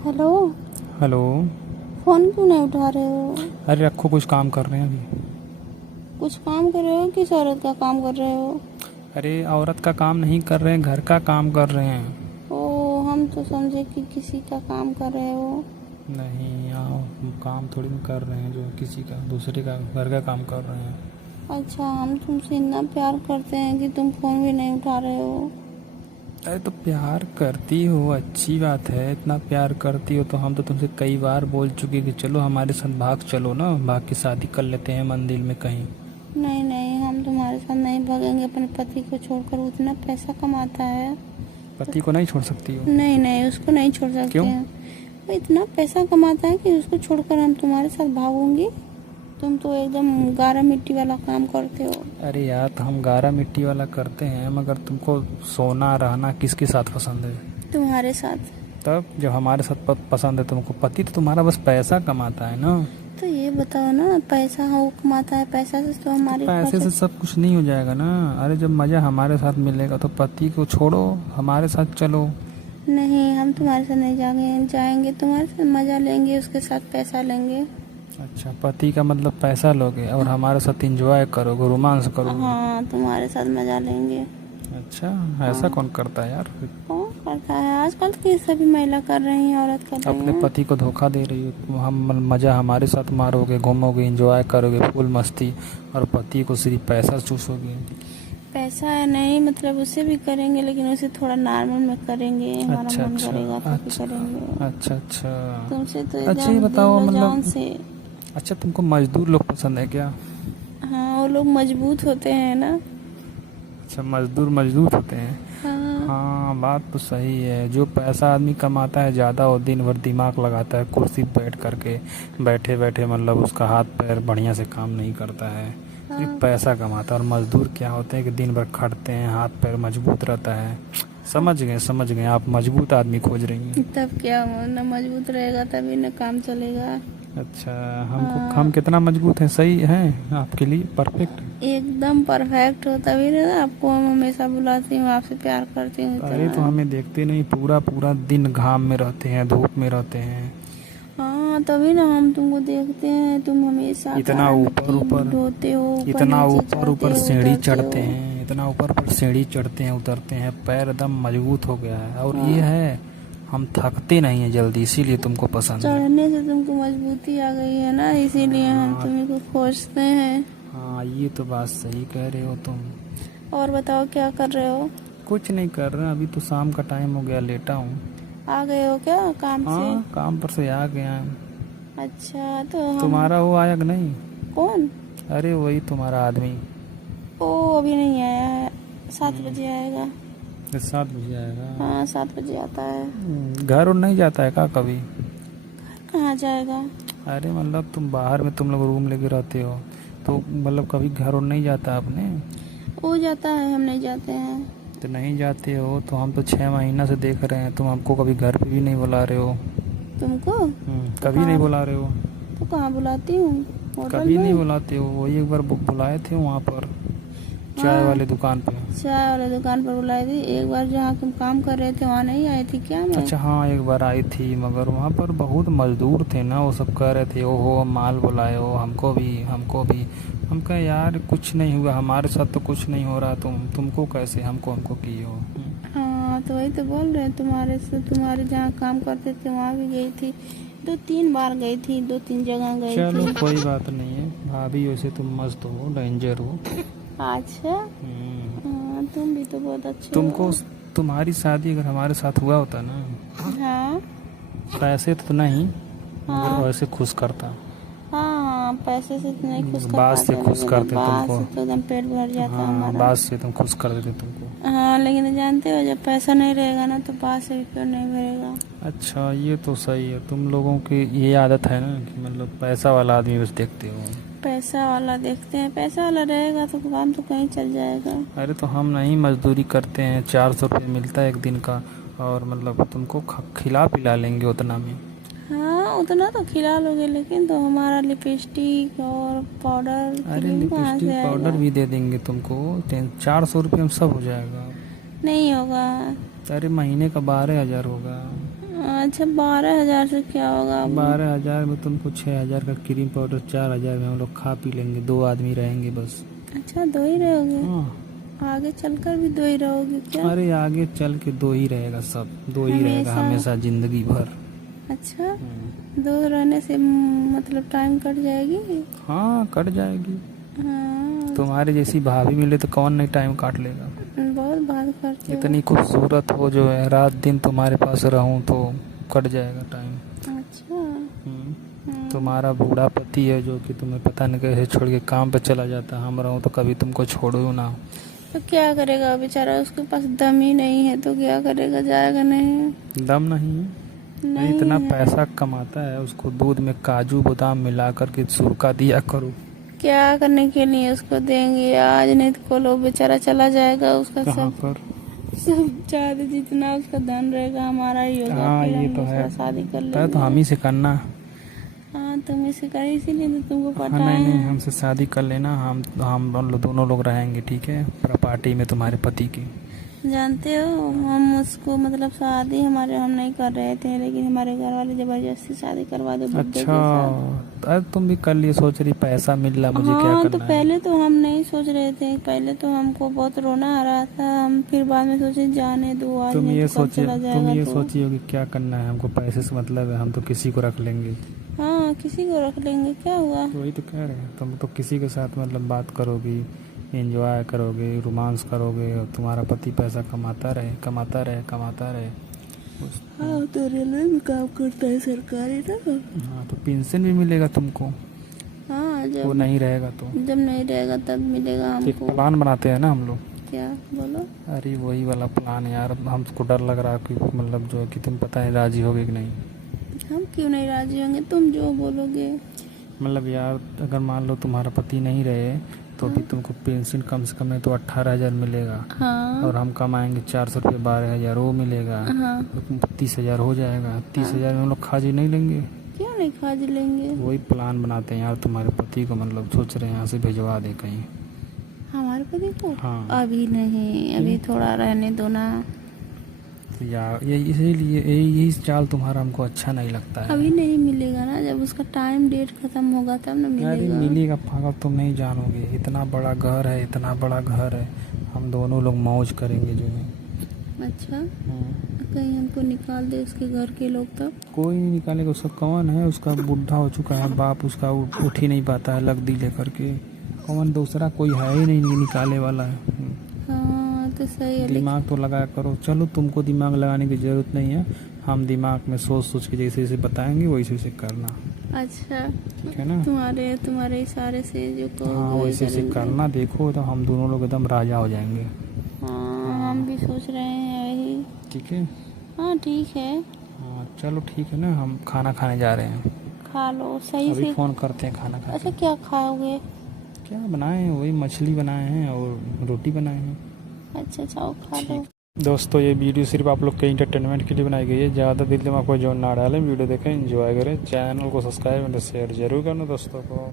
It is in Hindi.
हेलो। हेलो। फोन क्यों नहीं उठा रहे हो? अरे रखो, कुछ काम कर रहे हैं अभी। कुछ काम कर रहे हो? किस औरत का काम कर रहे हो? अरे औरत का काम नहीं कर रहे हैं, घर का काम कर रहे हैं। ओ, हम तो समझे कि किसी का काम कर रहे हो। नहीं, आओ, हम काम थोड़ी ना कर रहे हैं जो किसी का, दूसरे का घर का काम कर रहे हैं। अच्छा, हम तुमसे इतना प्यार करते हैं कि तुम फोन भी नहीं उठा रहे हो। अरे तो प्यार करती हो, अच्छी बात है। इतना प्यार करती हो तो हम तो तुमसे कई बार बोल चुके कि चलो हमारे साथ भाग चलो ना, भाग के शादी कर लेते हैं मंदिर में कहीं। नहीं नहीं, हम तुम्हारे साथ नहीं भागेंगे। अपने पति को छोड़कर, वो इतना पैसा कमाता है। पति को नहीं छोड़ सकती हो? नहीं नहीं, उसको नहीं छोड़ सकते क्यों? हैं। वो इतना पैसा कमाता है कि उसको छोड़कर हम तुम्हारे साथ भागूंगी? तुम तो एकदम गारा मिट्टी वाला काम करते हो। अरे यार, तो हम गारा मिट्टी वाला करते हैं, मगर तुमको सोना रहना किसके साथ पसंद है? तुम्हारे साथ। तब जब हमारे साथ पसंद है तुमको, पति तो तुम्हारा बस पैसा कमाता है ना। तो ये बताओ ना, पैसा वो कमाता है, पैसा से तो हमारी पैसे से बचत। सब कुछ नहीं हो जाएगा ना। अरे जब मज़ा हमारे साथ मिलेगा तो पति को छोड़ो, हमारे साथ चलो। नहीं, हम तुम्हारे साथ नहीं जाएंगे। जाएंगे तुम्हारे साथ, मजा लेंगे, उसके साथ पैसा लेंगे। अच्छा, पति का मतलब पैसा लोगे और हमारे साथ एंजॉय करोगे, रोमांस करोगे? हाँ, तुम्हारे साथ मजा लेंगे। अच्छा, ऐसा हाँ। कौन करता है यार? कौन करता है आजकल? तो ये सभी महिला कर रही हैं, औरत कर रही अपने हैं। पति को धोखा दे रही हो तुम। हम मज़ा हमारे साथ मारोगे, घूमोगे, एंजॉय करोगे, फुल मस्ती, और पति को सिर्फ पैसा चूसोगे। पैसा है नहीं, मतलब उसे भी करेंगे, लेकिन उसे थोड़ा नॉर्मल में करेंगे। हमारा अच्छा मन अच्छा। करेगा तो भी अच्छा करेंगे। अच्छा अच्छा। तुमसे तो अच्छा, ये एकदम बताओ दिल जान मतलब, से। अच्छा तुमको मजदूर लोग पसंद है क्या? हाँ, वो लोग मजबूत होते हैं ना। अच्छा, मजदूर मजदूर होते हैं। हाँ। हाँ, बात तो सही है। जो पैसा आदमी कमाता है ज़्यादा, वो दिन भर दिमाग लगाता है कुर्सी पे बैठ करके, बैठे बैठे, मतलब उसका हाथ पैर बढ़िया से काम नहीं करता है, सिर्फ हाँ, पैसा कमाता है। और मजदूर क्या होते हैं कि दिन भर खटते हैं, हाथ पैर मजबूत रहता है। समझ गए, आप मजबूत आदमी खोज रही हैं। तब क्या, ना मजबूत रहेगा तभी ना काम चलेगा। अच्छा, हाँ, हम कितना मजबूत हैं, सही हैं आपके लिए, परफेक्ट? एकदम परफेक्ट हो तभी ना आपको हम हमेशा बुलाती हूँ, आपसे प्यार करती हूँ अरे तो इतना। हमें देखते नहीं, पूरा पूरा दिन घाम में रहते हैं, धूप में रहते हैं। हाँ, तभी ना हम तुमको देखते हैं। तुम हमेशा इतना गारा ऊपर मिट्टी ऊपर, ढोते हो, ऊपर इतना नीचे ऊपर चढ़ते ऊपर हो, सीढ़ी उतरते चढ़ते हो। हैं, इतना ऊपर ऊपर सीढ़ी चढ़ते हैं, उतरते हैं, पैर एकदम मजबूत हो गया है। और ये हाँ, है, हम थकते नहीं हैं जल्दी, इसीलिए तुमको पसंद है। चढ़ने से तुमको मजबूती आ गई है ना, इसीलिए हम हाँ। तुम्ही को खोजते हैं। हाँ, ये तो बात सही कह रहे हो तुम। और बताओ, क्या कर रहे हो? कुछ नहीं कर रहे हैं, अभी तो शाम का टाइम हो गया, लेटा हूँ। आ गए हो क्या काम से? हाँ, काम पर से आ गया है। अच्छा, तो हम। तुम्हारा वो आया कि नहीं? कौन? अरे वही तुम्हारा आदमी। ओ, अभी नहीं आया है। 7 बजे आएगा। 7 बजे आएगा? हाँ, 7 बजे आता है। घर और नहीं जाता है का कभी? कहाँ जाएगा? अरे मतलब तुम बाहर में, तुम लोग रूम लेके रहते हो, तो मतलब कभी घर और नहीं जाता आपने? वो जाता है, हम नहीं जाते हैं। तो नहीं जाते हो तो हम तो 6 महीना से देख रहे हैं, तुम हमको कभी घर पे भी नहीं बुला रहे हो। तुमको? तो कभी नहीं कहाँ? बुला रहे हो। तो कहाँ बुलाती हूँ? होटल कभी नहीं में। बुलाते हो। वही एक बार बुलाए थे वहाँ पर, चाय हाँ, वाले दुकान पे। चाय वाले दुकान पर बुलाई थी। एक बार जहाँ तुम काम कर रहे थे वहाँ नहीं आई थी क्या मैं? अच्छा हाँ, एक बार आई थी, मगर वहाँ पर बहुत मजदूर थे ना, वो सब कह रहे थे ओहो माल बुलाए हो, हमको भी हमको भी। हम कहे यार कुछ नहीं हुआ, हमारे साथ तो कुछ नहीं हो रहा, तुमको कैसे हमको हमको किए हो? हाँ, तो वही तो बोल रहे हैं, तुम्हारे से, तुम्हारे जहाँ काम करते थे वहाँ भी गई थी। 2-3 बार गई थी, 2-3 जगह गई चलो थी। कोई बात नहीं है भाभी, वैसे तुम मस्त हो, डेंजर हो। अच्छा। हम्म, हाँ, तुम भी तो बहुत अच्छे तुमको, हो। तुम्हारी शादी अगर हमारे साथ हुआ होता ना, हाँ पैसे तो नहीं, मगर हाँ वैसे खुश करता। हाँ, पैसे से तो नहीं खुश कर बात से पाते, खुश लेकिन करते बात तुमको। से तो एकदम पेट भर जाता हाँ, हमारा। बात से तुम खुश कर देते तुमको। हाँ, लेकिन जानते हो, जब पैसा नहीं रहेगा ना तो बात से भी पेट नहीं भरेगा। अच्छा, ये तो सही है। तुम लोगों की ये आदत है ना कि मतलब पैसा वाला आदमी बस देखते हो। पैसा वाला देखते हैं, पैसा वाला रहेगा तो काम तो कहीं चल जाएगा। अरे तो हम नहीं मजदूरी करते हैं, 400 रुपये मिलता है एक दिन का, और मतलब तुमको खिला पिला लेंगे उतना में। हाँ, उतना तो खिला लोगे, लेकिन तो हमारा लिपस्टिक और पाउडर अरे क्रीम कहाँ लिपस्टिक से पाउडर आएगा? भी दे देंगे तुमको, 400 रुपये में सब हो जाएगा। नहीं होगा। अरे महीने का 12,000 होगा। अच्छा 12,000 से क्या होगा अब? 12,000 में तुमको 6,000 का क्रीम पाउडर, 4,000 में हम लोग खा पी लेंगे, 2 आदमी रहेंगे बस। अच्छा 2 ही रहोगे? हाँ। आगे चलकर भी 2 ही रहोगे क्या? अरे आगे चल के 2 ही रहेगा, सब 2 ही रहेगा हमेशा जिंदगी भर। अच्छा 2 रहने से मतलब टाइम कट जाएगी? हाँ कट जाएगी। हाँ तुम्हारी जैसी भाभी मिले तो कौन नहीं टाइम काट लेगा। बहुत बात करते हो। इतनी खूबसूरत हो जो है, रात दिन तुम्हारे पास रहूं तो कट जाएगा टाइम। अच्छा तुम्हारा बूढ़ा पति है जो कि तुम्हें पता नहीं कैसे छोड़ के काम पे चला जाता, हम रहूं तो कभी तुमको छोड़ू ना। तो क्या करेगा बेचारा, उसके पास दम ही नहीं है तो क्या करेगा, जाएगा नहीं? दम नहीं है? नहीं इतना है। पैसा कमाता है, उसको दूध में काजू बादाम मिला करके सुरका दिया करो। क्या करने के लिए उसको देंगे? आज नहीं तो कल वो बेचारा चला जाएगा, उसका कहाँ सब पर? सब चाहते जितना उसका धन रहेगा हमारा ही होगा। हाँ फिर ये हम तो दूसरा है, शादी कर तो लेंगे। हम ही से करना। हाँ तुम इसे कर, इसीलिए तो तुमको हाँ पता नहीं नहीं, है। हमसे शादी कर लेना, हम दोनों लोग रहेंगे, ठीक है, प्रॉपर्टी में तुम्हारे पति की। जानते हो हम उसको मतलब शादी हम नहीं कर रहे थे, लेकिन हमारे घर वाले जबरदस्ती शादी करवा दो बुड्ढे के साथ। अच्छा, अरे तुम भी कर लिए, सोच रही पैसा मिल रहा, मुझे क्या हाँ करना तो है। पहले तो हम नहीं सोच रहे थे, पहले तो हमको बहुत रोना आ रहा था, हम फिर बाद में सोचे जाने दो, आज तुम नहीं ये तो कल सोचिए, चला तुम जाएगा ये तो। सोची होगी क्या करना है, हमको पैसे से मतलब है, हम तो किसी को रख लेंगे। हाँ किसी को रख लेंगे, क्या हुआ? तो वही तो कह रहे हैं, तुम तो किसी के साथ मतलब बात करोगी, एंजॉय करोगे, रोमांस करोगे, और तुम्हारा पति पैसा कमाता रहे कमाता रहे कमाता रहे। हाँ तो रेलवे में काम करता है सरकारी ना। हाँ तो पेंशन भी मिलेगा तुमको, हाँ वो नहीं रहेगा तो। जब नहीं रहेगा तब मिलेगा एक हमको। प्लान बनाते हैं ना हम लोग। क्या बोलो? अरे वही वाला प्लान यार, हमको डर लग रहा है कि मतलब जो है कि तुम पता नहीं राजी होगे कि नहीं। हम क्यों नहीं राजी होंगे, तुम जो बोलोगे। मतलब यार अगर मान लो तुम्हारा पति नहीं रहे तो भी तुमको पेंशन कम से कम नहीं तो 18,000 मिलेगा, हाँ और हम कमाएंगे 400 रुपये, 12,000 वो मिलेगा, हाँ तो 30,000 हो जाएगा। 30,000 में हम लोग खाजी नहीं लेंगे? क्यों नहीं खाज लेंगे? वही प्लान बनाते हैं यार, तुम्हारे पति को मतलब सोच रहे हैं यहाँ से भिजवा दे कहीं। हमारे को देखो। हाँ। अभी नहीं, अभी थोड़ा रहने दो ना। तो यार ये इसीलिए यही चाल तुम्हारा हमको अच्छा नहीं लगता है। अभी नहीं मिलेगा ना, जब उसका टाइम डेट खत्म होगा तब ना अरे मिलेगा। मिलेगा पागल, तुम नहीं जानोगे, इतना बड़ा घर है, इतना बड़ा घर है, हम दोनों लोग मौज करेंगे जो है। अच्छा कहीं हमको निकाल दे उसके घर के लोग तब? कोई नहीं निकालेगा, उसका कौन है, उसका बुढ़ा हो चुका है बाप, उसका उठ ही नहीं पाता है लगदी लेकर के, कौन दूसरा कोई है ही नहीं निकाले वाला है। हाँ तो सही है, दिमाग तो लगाया करो। चलो तुमको दिमाग लगाने की ज़रूरत नहीं है, हम दिमाग में सोच सोच के जैसे जैसे बताएंगे वैसे वैसे करना, अच्छा ठीक है ना। तुम्हारे इशारे से जो कहोगे हाँ वही वैसे वैसे करेंगे। करना, देखो तो हम दोनों लोग एकदम राजा हो जाएंगे। हाँ हम भी सोच रहे हैं वही। ठीक है। हाँ ठीक है। हाँ चलो ठीक है ना, हम खाना खाने जा रहे हैं। खा लो सही अभी से। फ़ोन करते हैं खाना खा अच्छा के। क्या खाओगे? क्या बनाए हैं, वही मछली बनाए हैं और रोटी बनाए हैं। अच्छा जाओ खा लो। दोस्तों ये वीडियो सिर्फ आप लोग के इंटरटेनमेंट के लिए बनाई गई है, ज़्यादा दिल दिमाग को जो ना डालें, वीडियो देखें, एंजॉय करें, चैनल को सब्सक्राइब और शेयर जरूर करना दोस्तों को।